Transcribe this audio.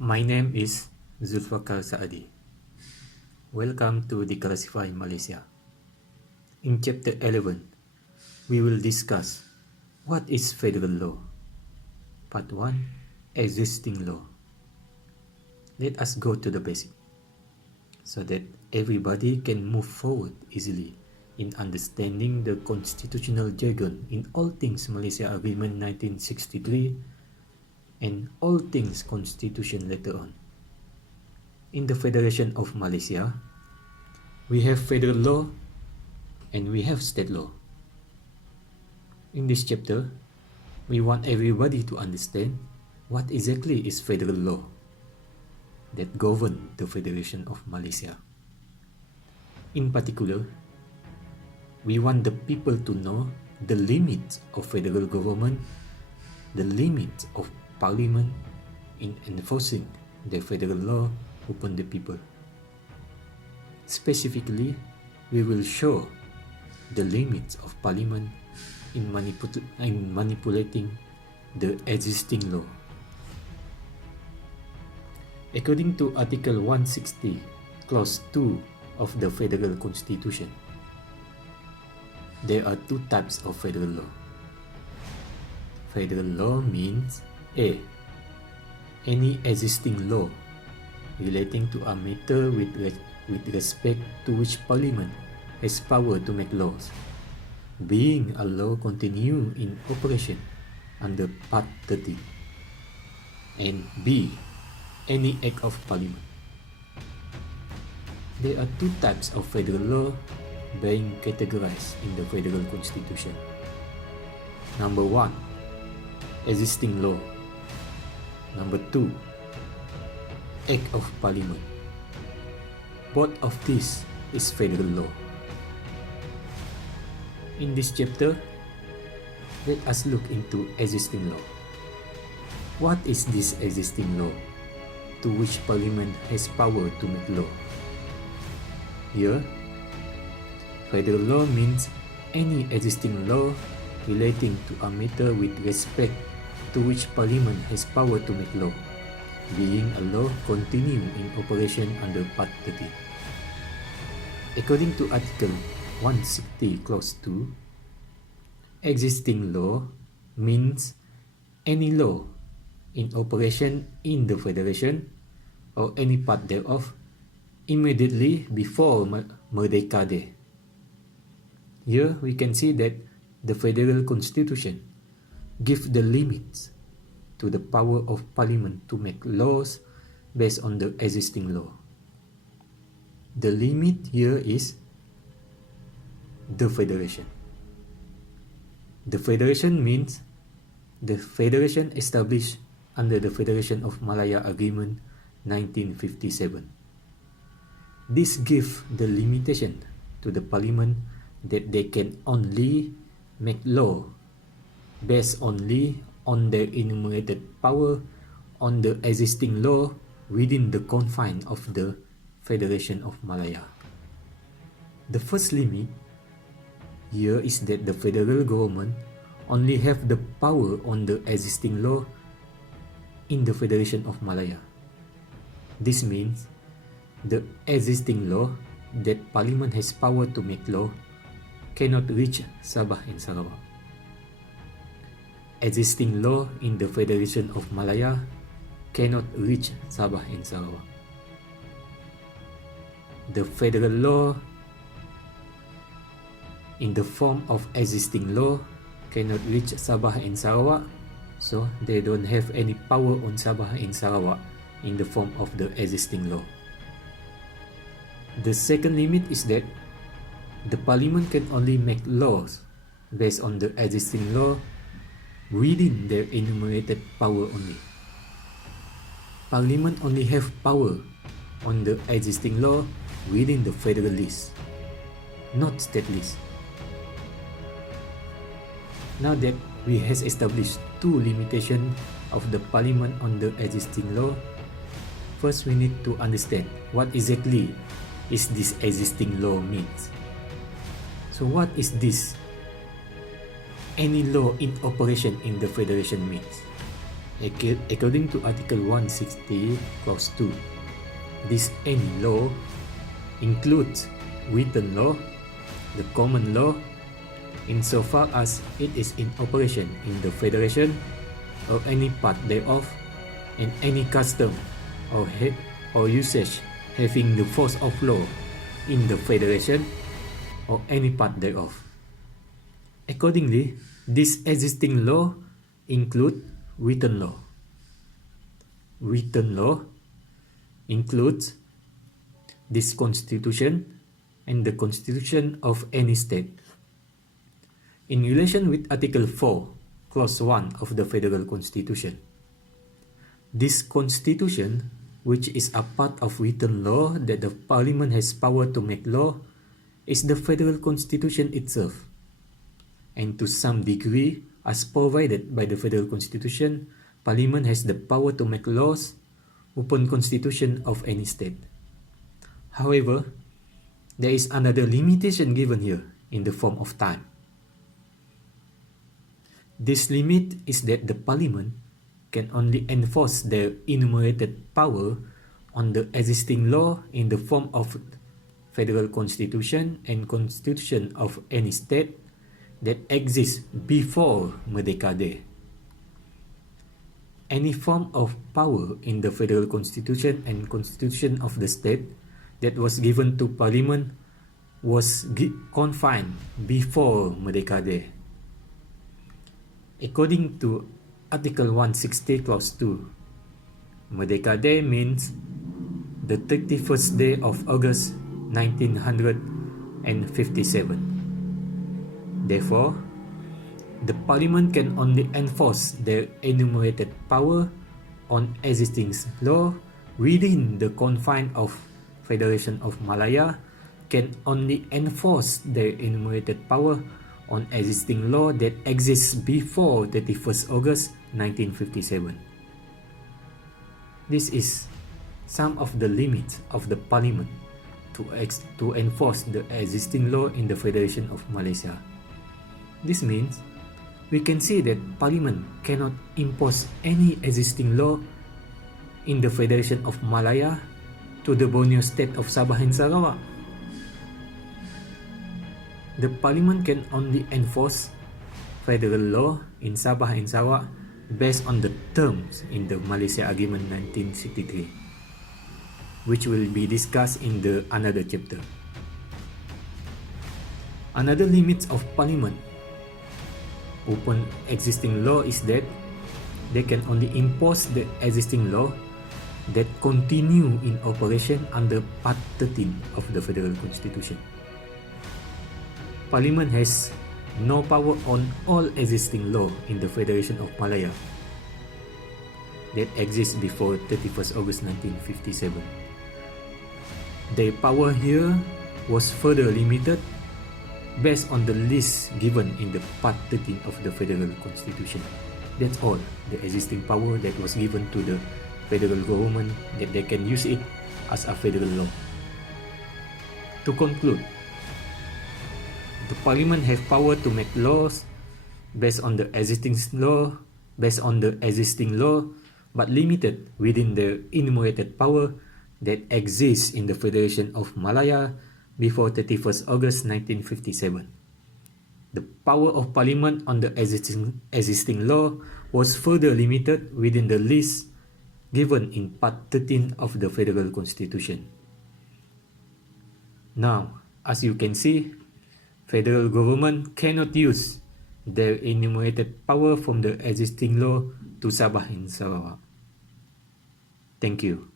My name is Zulfakar Saadi. Welcome to Declassify Malaysia. In Chapter 11, we will discuss what is federal law. Part 1, existing law. Let us go to the basic so that everybody can move forward easily in understanding the constitutional jargon in all things Malaysia Agreement 1963 and all things Constitution later on. In the Federation of Malaysia, we have federal law and we have state law. In this chapter, we want everybody to understand what exactly is federal law that govern the Federation of Malaysia. In particular, we want the people to know the limits of federal government, the limits of Parliament in enforcing the federal law upon the people. Specifically, we will show the limits of Parliament in manipulating the existing law. According to Article 160, Clause 2 of the Federal Constitution, there are two types of federal law. Federal law means A. Any existing law relating to a matter with respect to which Parliament has power to make laws, being a law continue in operation under Part 30. And B. Any Act of Parliament. There are two types of federal law being categorized in the Federal Constitution. Number 1, existing law. Number 2, Act of Parliament. Both of these is federal law. In this chapter, let us look into existing law. What is this existing law to which Parliament has power to make law? Here, federal law means any existing law relating to a matter with respect to which Parliament has power to make law, being a law continue in operation under Part 30. According to Article 160, Clause 2, existing law means any law in operation in the Federation or any part thereof immediately before Merdeka Day. Here we can see that the Federal Constitution gives the limits to the power of Parliament to make laws based on the existing law. The limit here is the Federation. The Federation means the Federation established under the Federation of Malaya Agreement 1957. This gives the limitation to the Parliament that they can only make law based only on their enumerated power on the existing law within the confine of the Federation of Malaya. The first limit here is that the federal government only have the power on the existing law in the Federation of Malaya. This means the existing law that Parliament has power to make law cannot reach Sabah and Sarawak. Existing law in the Federation of Malaya cannot reach Sabah and Sarawak. The federal law in the form of existing law cannot reach Sabah and Sarawak, so they don't have any power on Sabah and Sarawak in the form of the existing law. The second limit is that the Parliament can only make laws based on the existing law within their enumerated power only. Parliament only have power on the existing law within the federal list, not state list. Now that we has established two limitations of the Parliament on the existing law, first we need to understand what exactly is this existing law means. So what is this any law in operation in the Federation means? According to Article 160, Clause 2, this any law includes written law, the common law, insofar as it is in operation in the Federation or any part thereof, and any custom or usage having the force of law in the Federation or any part thereof. Accordingly, this existing law include written law. Written law includes this Constitution and the Constitution of any state. In relation with Article 4, Clause 1 of the Federal Constitution, this Constitution, which is a part of written law that the Parliament has power to make law, is the Federal Constitution itself, and to some degree, as provided by the Federal Constitution, Parliament has the power to make laws upon Constitution of any state. However, there is another limitation given here in the form of time. This limit is that the Parliament can only enforce their enumerated power on the existing law in the form of Federal Constitution and Constitution of any state that exists before Merdeka Day. Any form of power in the Federal Constitution and Constitution of the state that was given to Parliament was confined before Merdeka Day. According to Article 160, Clause 2, Merdeka Day means the 31st day of August 1957. Therefore, the Parliament can only enforce their enumerated power on existing law within the confine of Federation of Malaya, can only enforce their enumerated power on existing law that exists before 31st August 1957. This is some of the limits of the Parliament to enforce the existing law in the Federation of Malaysia. This means we can see that Parliament cannot impose any existing law in the Federation of Malaya to the Borneo state of Sabah and Sarawak. The Parliament can only enforce federal law in Sabah and Sarawak based on the terms in the Malaysia Agreement 1963, which will be discussed in the another chapter. Another limit of Parliament upon existing law is that they can only impose the existing law that continue in operation under Part 13 of the Federal Constitution. Parliament has no power on all existing law in the Federation of Malaya that exists before 31st August 1957. Their power here was further limited based on the list given in the Part 13 of the Federal Constitution. That's all the existing power that was given to the federal government, that they can use it as a federal law. To conclude, the Parliament have power to make laws based on the existing law, but limited within the enumerated power that exists in the Federation of Malaya before 31st August 1957. The power of Parliament on the existing law was further limited within the list given in Part 13 of the Federal Constitution. Now, as you can see, federal government cannot use their enumerated power from the existing law to Sabah and Sarawak. Thank you.